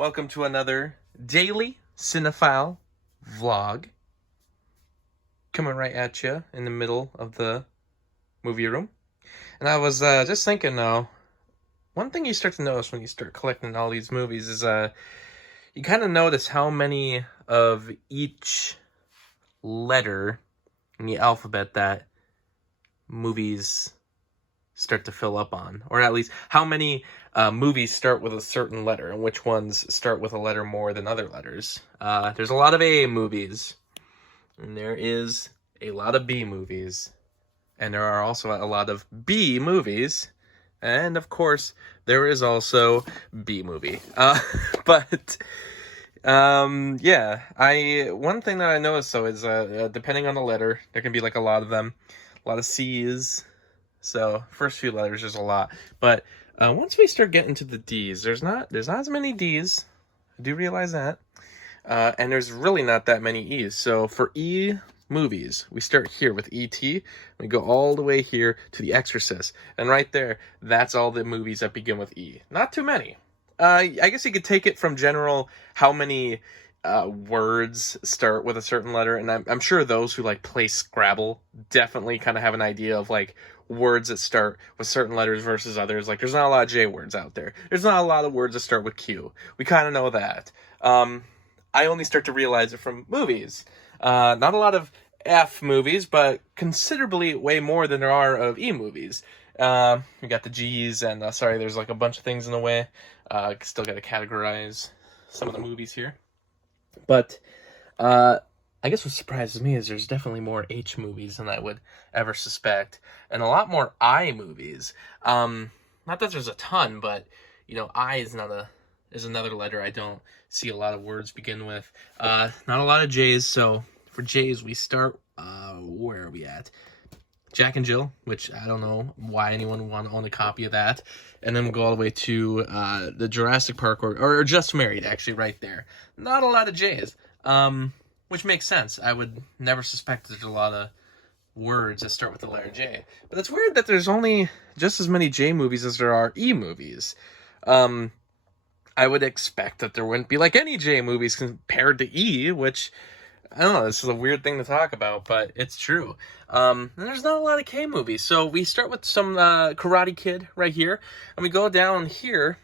Welcome to another daily cinephile vlog. Coming right at you in the middle of the movie room. And I was just thinking, one thing you start to notice when you start collecting all these movies is you kind of notice how many of each letter in the alphabet that movies start to fill up on, or at least how many movies start with a certain letter and which ones start with a letter more than other letters. There's a lot of A movies, and there is a lot of B movies, and there are also a lot of B movies, and of course there is also B movie. But yeah, one thing that I noticed though is depending on the letter, there can be like a lot of them, a lot of C's. So first few letters, there's a lot, but once we start getting to the D's, there's not as many D's. I do realize that, and there's really not that many E's. So for E movies, we start here with E.T. We go all the way here to The Exorcist, and right there, that's all the movies that begin with E. Not too many. I guess you could take it from general how many words start with a certain letter, and I'm sure those who like play Scrabble definitely kind of have an idea of like words that start with certain letters versus others. Like there's not a lot of J words out there. There's not a lot of words that start with Q. We kind of know that. I only start to realize it from movies. Not a lot of F movies, but considerably way more than there are of E movies. We got the G's, and sorry, there's like a bunch of things in the way. Still got to categorize some of the movies here. But I guess what surprises me is there's definitely more H movies than I would ever suspect, and a lot more I movies. Not that there's a ton, but you know, I is another letter I don't see a lot of words begin with. Not a lot of J's, so for J's we start where are we at? Jack and Jill, which I don't know why anyone would want to own a copy of that. And then we'll go all the way to the Jurassic Park, or Just Married, actually, right there. Not a lot of J's, which makes sense. I would never suspect there's a lot of words that start with the letter J. But it's weird that there's only just as many J movies as there are E movies. I would expect that there wouldn't be like any J movies compared to E, which... I don't know, this is a weird thing to talk about, but it's true. And there's not a lot of K movies. So we start with some Karate Kid right here, and we go down here,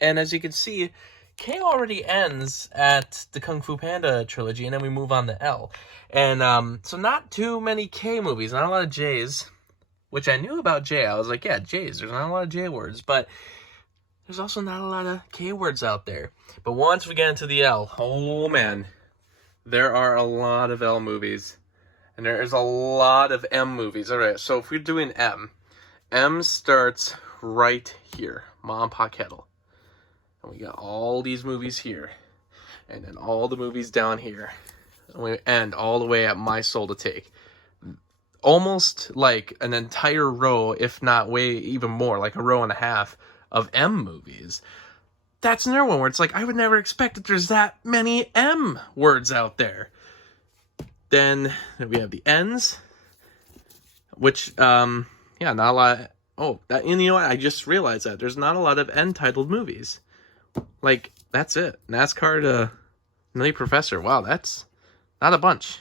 and as you can see, K already ends at the Kung Fu Panda trilogy, and then we move on to L. And so not too many K movies, not a lot of J's, which I knew about J. I was like, yeah, J's, there's not a lot of J words, but there's also not a lot of K words out there. But once we get into the L, oh man... There are a lot of L movies, and there is a lot of M movies. All right, so if we're doing M starts right here, Mom, Pa, Kettle. And we got all these movies here, and then all the movies down here. And we end all the way at My Soul to Take. Almost like an entire row, if not way even more, like a row and a half of M movies. That's another one where it's like, I would never expect that there's that many M words out there. Then we have the N's, which, yeah, not a lot. And you know what? I just realized that there's not a lot of N-titled movies. Like, that's it. NASCAR to Nutty Professor. Wow, that's not a bunch.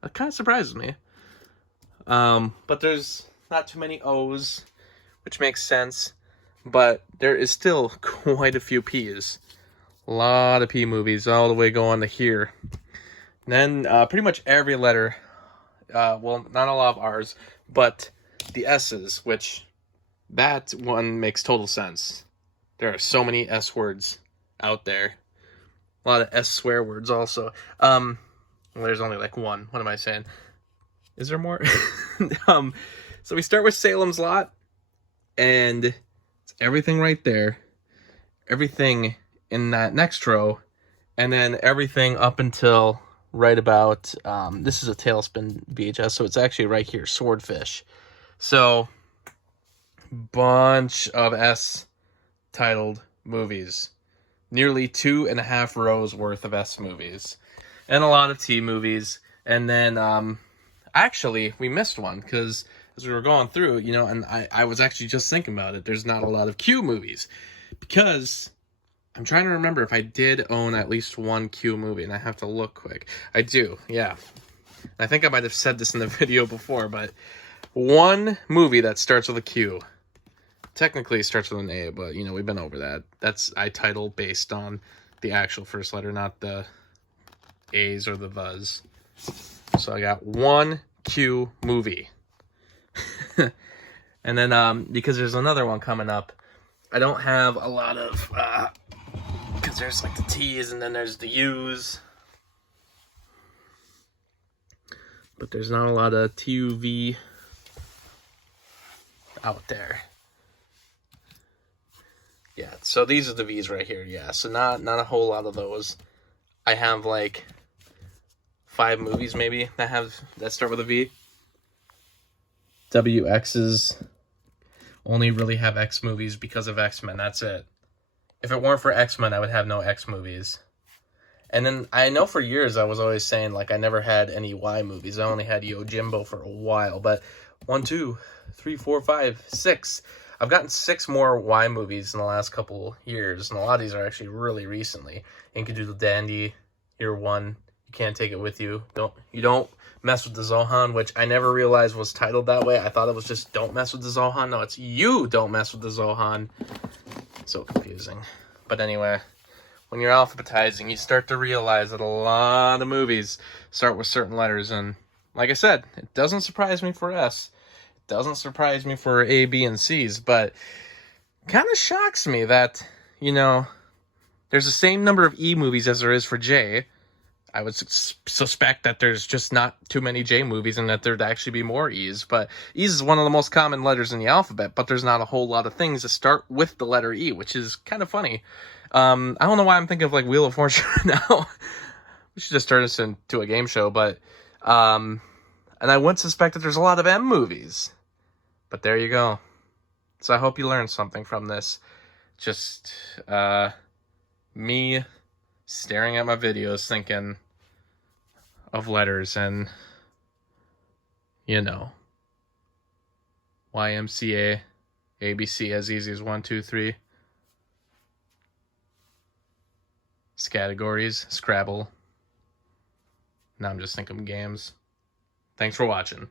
That kind of surprises me. But there's not too many O's, which makes sense. But there is still quite a few P's. A lot of P movies all the way going to here. And then pretty much every letter, well, not a lot of R's, but the S's, which that one makes total sense. There are so many S words out there. A lot of S swear words also. Well, there's only like one. What am I saying? Is there more? So we start with Salem's Lot, and... everything right there, everything in that next row, and then everything up until right about, this is a Tailspin VHS, so it's actually right here, Swordfish. So, bunch of S-titled movies. Nearly 2.5 rows worth of S movies. And a lot of T movies. And then, actually, we missed one, because... as we were going through, and I was actually just thinking about it. There's not a lot of Q movies because I'm trying to remember if I did own at least one Q movie, and I have to look quick. I do, yeah. I think I might have said this in the video before, but one movie that starts with a Q. Technically it starts with an A, but, you know, we've been over that. That's I title based on the actual first letter, not the A's or the V's. So I got one Q movie. And then, because there's another one coming up, I don't have a lot of, because there's like the T's and then there's the U's. But there's not a lot of TUV out there. Yeah, so these are the V's right here, yeah. So not a whole lot of those. I have like 5 movies maybe that start with a V. WX's only really have X movies because of X-Men, that's it. If it weren't for X-Men, I would have no X movies. And then I know for years I was always saying like I never had any Y movies. I only had Yojimbo for a while, but 1, 2, 3, 4, 5, 6. I've gotten 6 more Y movies in the last couple years, and a lot of these are actually really recently. Inkadoodle Dandy, Year 1, You Can't Take It With You. You don't mess with the Zohan, which I never realized was titled that way. I thought it was just Don't Mess with the Zohan. No, it's You Don't Mess with the Zohan. So confusing. But anyway, when you're alphabetizing, you start to realize that a lot of movies start with certain letters. And like I said, it doesn't surprise me for S. It doesn't surprise me for A, B, and C's. But kind of shocks me that, you know, there's the same number of E movies as there is for J. I would suspect that there's just not too many J movies and that there'd actually be more E's. But E's is one of the most common letters in the alphabet, but there's not a whole lot of things that start with the letter E, which is kind of funny. I don't know why I'm thinking of like Wheel of Fortune now. We should just turn this into a game show, but and I wouldn't suspect that there's a lot of M movies. But there you go. So I hope you learned something from this. Just me staring at my videos thinking of letters and, you know, YMCA, ABC as easy as 1, 2, 3. Categories, Scrabble. Now I'm just thinking games. Thanks for watching.